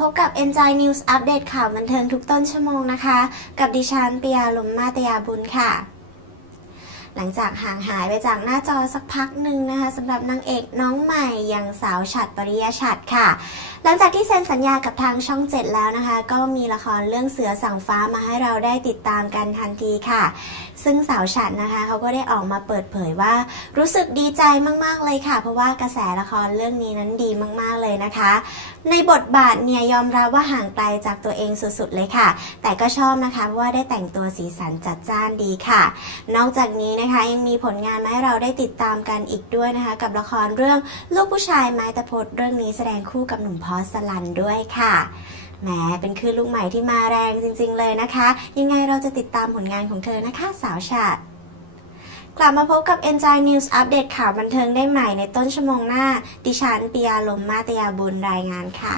พบกับ Enjoy News อัปเดตข่าวบันเทิงทุกต้นชั่วโมงนะคะ กับดิฉันปิยาลมมาตยาบุญค่ะ หลังจากห่างหายไปจากหน้าจอสักพักหนึ่งนะคะสำหรับนางเอกน้องใหม่อย่างสาวฉัดปริยฉัดค่ะ หลังจากที่เซ็นสัญญากับทางช่องเจ็ดแล้วนะคะ ก็มีละครเรื่องเสือสั่งฟ้ามาให้เราได้ติดตามกันทันทีค่ะ ซึ่งสาวฉัดนะคะเขาก็ได้ออกมาเปิดเผยว่า รู้สึกดีใจมากๆเลยค่ะ เพราะว่ากระแสละครเรื่องนี้นั้นดีมากๆเลยนะคะ ในบทบาทเนี่ยยอมรับว่าห่างไกลจากตัวเองสุดๆเลยค่ะ แต่ก็ชอบนะคะเพราะว่าได้แต่งตัวสีสันจัดจ้านดีค่ะ นอกจากนี้นะคะยังมีผลงานมาให้เราได้ติดตามกันอีกด้วยนะคะ กับละครเรื่องลูกผู้ชายไม้ตะพดเรื่องนี้แสดงคู่กับหนุ่มพอสลันด้วยค่ะแหมเป็นคืนลูกใหม่ที่มาแรงจริง ๆ เลยนะคะ ยังไงเราจะติดตามผลงานของเธอนะคะสาวชาติกลับมาพบกับ Enjoy News อัปเดตข่าวบันเทิงได้ใหม่ในต้นชั่วโมงหน้า ดิฉันปียาลมมาตยาบุญรายงานค่ะ